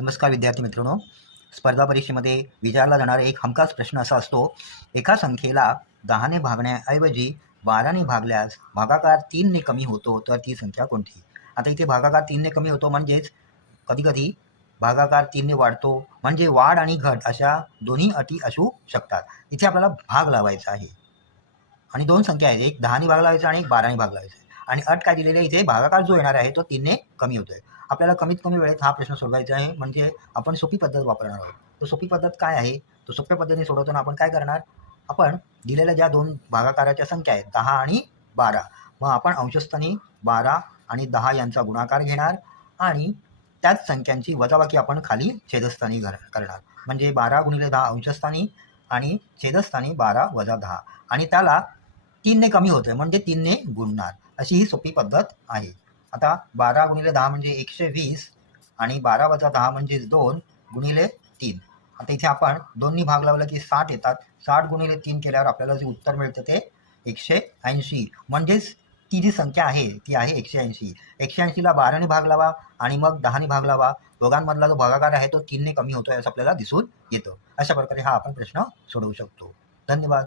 नमस्कार विद्यार्थी मित्रांनो. स्पर्धा परीक्षेमध्ये विचारला जाणारा एक हमखास प्रश्न असा असतो, एका संख्येला 10ने भागण्याऐवजी 12ने भागल्यास भागाकार 3ने कमी होतो, तर ती संख्या कोणती? आता इथे भागाकार 3ने कमी होतो म्हणजेच कधी-कधी भागाकार 3ने वाढतो, म्हणजे वाढ आणि घट अशा दोन्ही अटी असू शकतात. इथे आपल्याला भाग लावायचा आहे आणि दोन संख्या आहेत, एक 10ने भाग लावायचा आणि एक 12ने भाग लावायचा आहे. आणि अट काय दिलेली आहे इथे, भागाकार जो येणार आहे तो 3ने कमी होतोय. आपल्याला कमीत कमी वेळेत हा प्रश्न सोडवायचा आहे, म्हणजे आपण सोपी पद्धत वापरणार आहोत. तर सोपी पद्धत काय आहे, तर सोप्या पद्धतीने सोडवताना आपण काय करणार, आपण दिलेल्या ज्या दोन भागाकाराच्या संख्या आहेत 10 आणि 12, मग आपण अंशस्थानी 12 आणि 10 यांचा गुणाकार घेणार आणि त्याच संख्यांची वजाबाकी आपण खाली छेदस्थानी करणार. म्हणजे 12 गुणिले 10 अंशस्थानी आणि छेदस्थानी 12 वजा 10 आणि त्याला 3ने कमी होतोय म्हणजे 3ने गुणणार. अशी ही सोपी पद्धत आहे. आता 12 गुणिले 10 म्हणजे 120 आणि 12 वजा 10 म्हणजे 2 गुणिले 3. आता इथे आपण दोन्ही भाग लावला की 60 येतात. 60 गुणिले 3 केल्यावर आपल्याला जे उत्तर मिळतं ते 180, म्हणजेच ती जी संख्या आहे ती आहे 180. 180ला 12ने भाग लावा आणि मग 10ने भाग लावा. दोघांमधला जो भागाकार आहे तो 3ने कमी होतोय असं आपल्याला दिसून येतं. अशा प्रकारे हा आपण प्रश्न सोडवू शकतो. धन्यवाद.